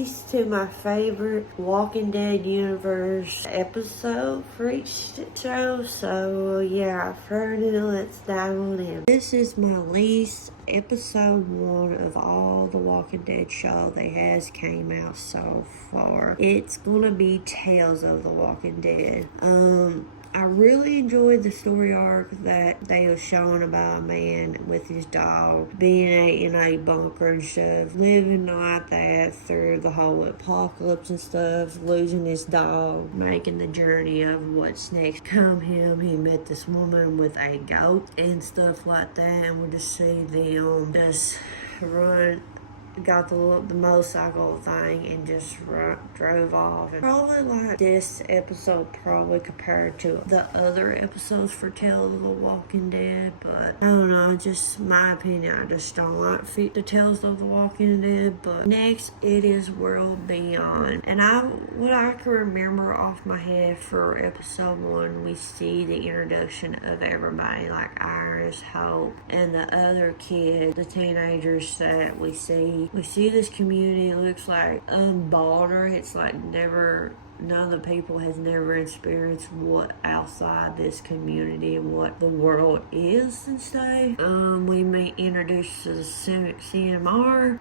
least to my favorite Walking Dead universe episode for each show. So yeah, for now, let's dive on in. This is my least episode 1 of all the Walking Dead show that has came out so far. It's gonna be Tales of the Walking Dead. I really enjoyed the story arc that they were showing about a man with his dog being in a bunker and stuff, living like that through the whole apocalypse and stuff, losing his dog, making the journey of what's next. Come him, he met this woman with a goat and stuff like that, and we just see them just run. Got the motorcycle thing and just drove off. And probably like this episode probably compared to the other episodes for Tales of the Walking Dead, but I don't know, just my opinion, I just don't like the Tales of the Walking Dead. But next it is World Beyond, and what I can remember off my head for episode 1, we see the introduction of everybody like Iris, Hope, and the other kids, the teenagers that we see this community. Looks like unbothered. It's like none of the people has never experienced what outside this community and what the world is and stuff. We may introduce to CMR,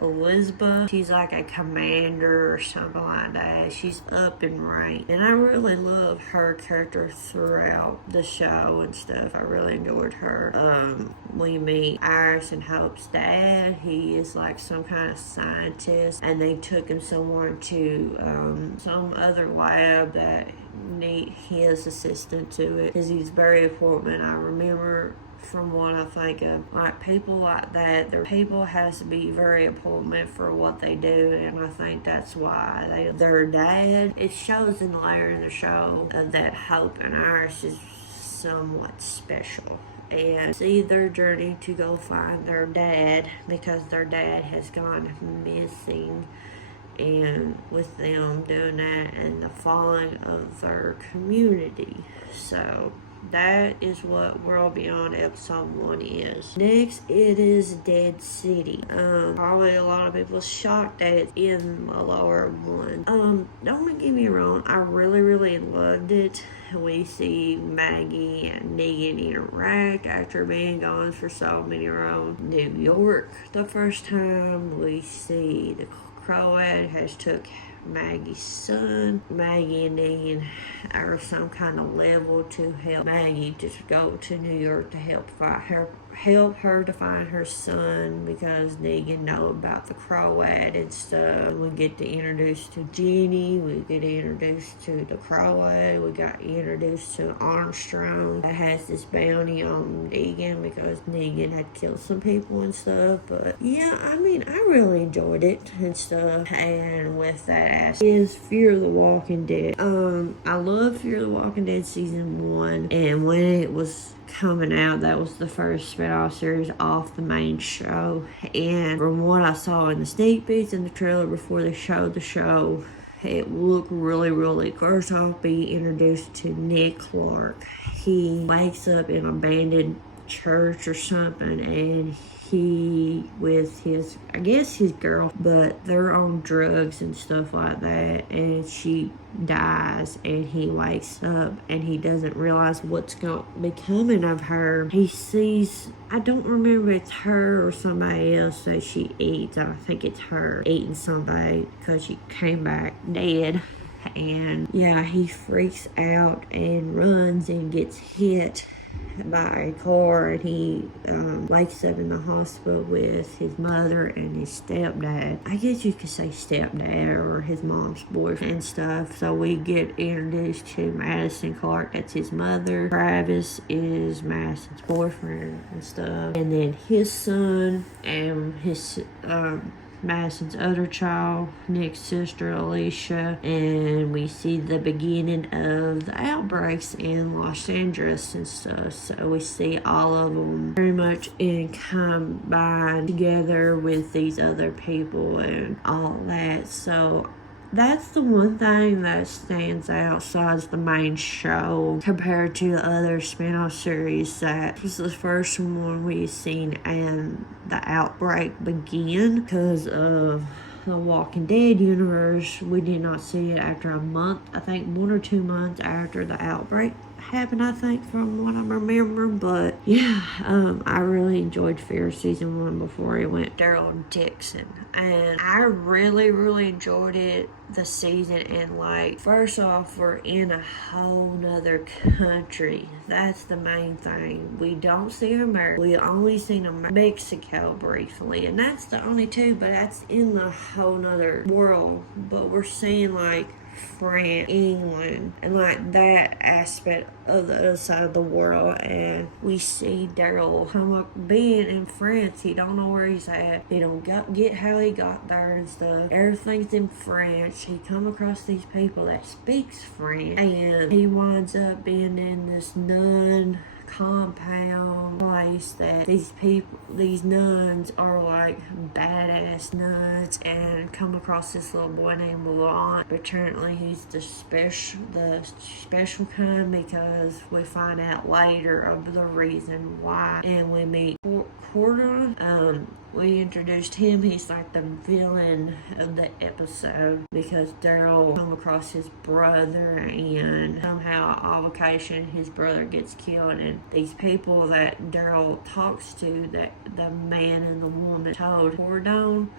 Elizabeth. She's like a commander or something like that. She's up in rank, and I really love her character throughout the show and stuff. I really enjoyed her. We meet Iris and Hope's dad. He is like some kind of scientist, and they took him somewhere to some other lab that need his assistant to it, because he's very important. I remember from what I think of, like people like that, their people has to be very important for what they do, and I think that's why their dad, it shows in later in the show that Hope and Iris is somewhat special, and see their journey to go find their dad, because their dad has gone missing, and with them doing that and the falling of their community. So that is what World Beyond episode 1 is. Next, it is Dead City. Probably a lot of people shocked that it's in the lower one. Don't get me wrong, I really loved it. We see Maggie and Negan interact after being gone for so many around New York. The first time we see the Croat has took Maggie's son. Maggie and Negan are some kind of level to help Maggie just go to New York to help her to find her son, because Negan know about the Croat and stuff. We get to introduce to Jenny, we get introduced to the Croat, we got introduced to Armstrong that has this bounty on Negan because Negan had killed some people and stuff. But yeah, I mean, I really enjoyed it and stuff. And with that is Fear of the Walking Dead. I love Fear of the Walking Dead season 1, and when it was coming out, that was the first spin-off series off the main show, and from what I saw in the sneak peeks and the trailer before they showed the show, it looked really first off, be introduced to Nick Clark. He wakes up in an abandoned church or something, and he with his, I guess his girl, but they're on drugs and stuff like that, and she dies, and he wakes up and he doesn't realize what's going to be coming of her. He sees, I don't remember if it's her or somebody else that she eats. I think it's her eating somebody because she came back dead. And yeah, he freaks out and runs and gets hit by a car, and he wakes up in the hospital with his mother and his stepdad. I guess you could say stepdad, or his mom's boyfriend and stuff. So we get introduced to Madison Clark, that's his mother. Travis is Madison's boyfriend and stuff, and then his son and his Madison's other child, Nick's sister Alicia, and we see the beginning of the outbreaks in Los Angeles and stuff. So we see all of them very much combined together with these other people and all that. So that's the one thing that stands out besides the main show compared to the other spin-off series. That was the first one we've seen and the outbreak begin because of the Walking Dead universe, we did not see it after a month. I think 1 or 2 months after the outbreak happened, I think, from what I remember. But yeah, I really enjoyed Fear season 1 before it went Daryl Dixon, and I really enjoyed it, the season. And like, first off, we're in a whole nother country. That's the main thing. We don't see America. We only seen Mexico briefly, and that's the only two, but that's in the whole nother world. But we're seeing like France, England, and like that aspect of the other side of the world. And we see Daryl come up being in France. He don't know where he's at. He don't get how he got there and stuff. Everything's in French. He come across these people that speaks French, and he winds up being in this nun compound place that these nuns are like badass nuns, and come across this little boy named Laurent. Apparently he's the special kind, because we find out later of the reason why. And we meet Cordon. We introduced him. He's like the villain of the episode, because Daryl come across his brother, and somehow on vacation his brother gets killed. And these people that Daryl talks to, that the man and the woman told Cordon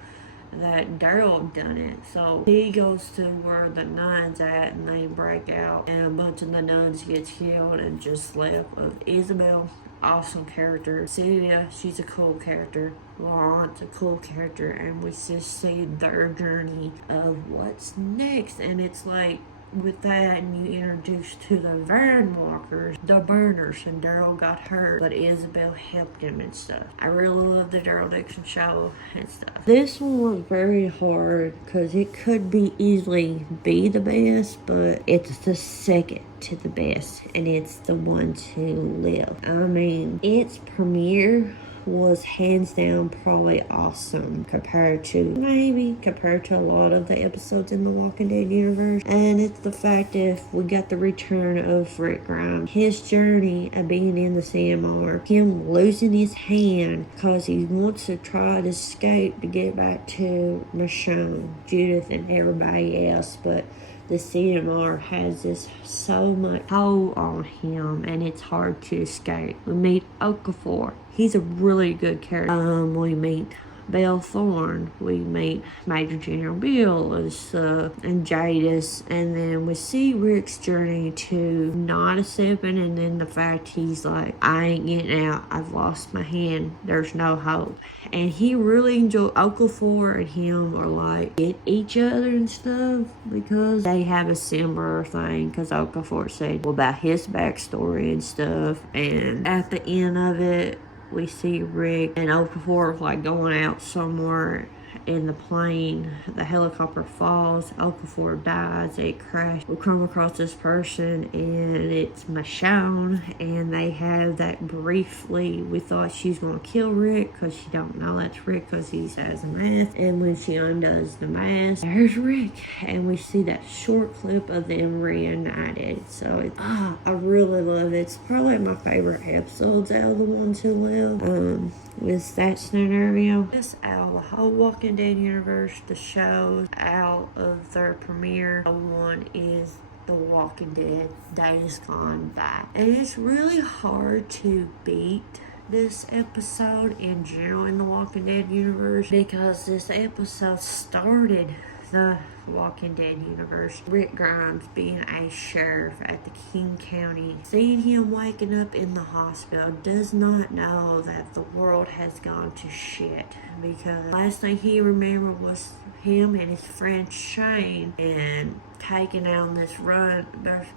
that Daryl done it. So he goes to where the nuns at, and they break out, and a bunch of the nuns gets killed, and just left with Isabel. Awesome character. Celia, she's a cool character. Laurent's a cool character, and we just see their journey of what's next. And it's like, with that, and you introduced to the Van Walkers, the Burners, and Daryl got hurt, but Isabel helped him and stuff. I really love the Daryl Dixon show and stuff. This one was very hard, because it could easily be the best, but it's the second to the best, and it's the one to live. I mean, its premiere was hands down probably awesome compared to a lot of the episodes in the Walking Dead universe. And it's the fact if we got the return of Rick Grimes, his journey of being in the CMR, him losing his hand because he wants to try to escape to get back to Michonne, Judith, and everybody else, but the CMR has this so much hold on him, and it's hard to escape. We meet Okafor. He's a really good character. We meet Belle Thorne. We meet Major General Bill and Jadis, and then we see Rick's journey to not accepting, and then the fact he's like, I ain't getting out. I've lost my hand. There's no hope. And he really enjoyed Okafor, and him are like get each other and stuff, because they have a similar thing, because Okafor said about his backstory and stuff. And at the end of it, we see Rick and Okafor like going out somewhere in the plane. The helicopter falls. Okafor dies. It crashes. We come across this person, and it's Michonne, and they have that briefly. We thought she's going to kill Rick, because she don't know that's Rick, because he has a mask. And when she undoes the mask, there's Rick, and we see that short clip of them reunited. So I really love it. It's probably my favorite episodes out of the ones who live. With that scenario, it's out of the whole Walking Dead universe. The shows out of their premiere, one is The Walking Dead Days Gone By, and it's really hard to beat this episode in general in the Walking Dead universe, because this episode started the Walking Dead universe. Rick Grimes being a sheriff at the King County, seeing him waking up in the hospital, does not know that the world has gone to shit, because last thing he remembered was him and his friend Shane, and taking out this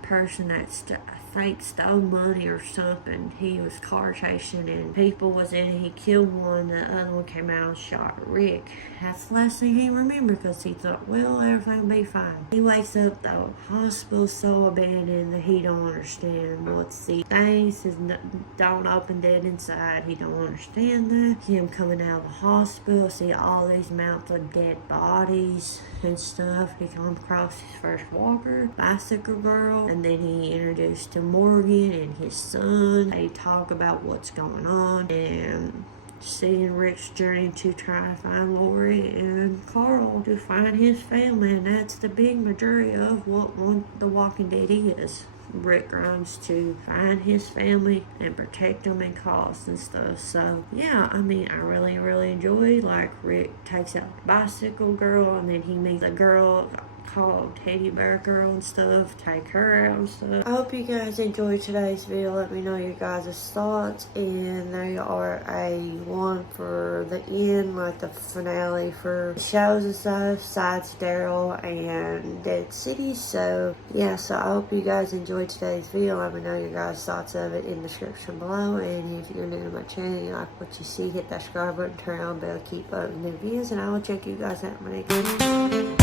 person that I think stole money or something. He was car chasing, and people was in it. He killed one, the other one came out and shot Rick. That's the last thing he remembered, because he thought, well, everything will be fine. He wakes up, the hospital's so abandoned that he don't understand what's the things. His don't open dead inside. He don't understand that. Him coming out of the hospital, see all these mounts of dead bodies and stuff. He comes across his first walker, bicycle girl, and then he introduced to Morgan and his son. They talk about what's going on, and seeing Rick's journey to try to find Lori and Carl to find his family, and that's the big majority of what The Walking Dead is. Rick Grimes to find his family and protect them and cause and stuff. So yeah, I mean, I really enjoy, like, Rick takes out the bicycle girl, and then he meets a girl called Teddy Bear Girl and stuff, take her out and stuff. I hope you guys enjoyed today's video. Let me know your guys' thoughts, and they are a one for the end, like the finale for the shows and stuff, besides Daryl and Dead City. So yeah, so I hope you guys enjoyed today's video. Let me know your guys' thoughts of it in the description below, and if you're new to my channel, you like what you see, hit that subscribe button, turn on the bell, keep up with new videos, and I will check you guys out in my next video.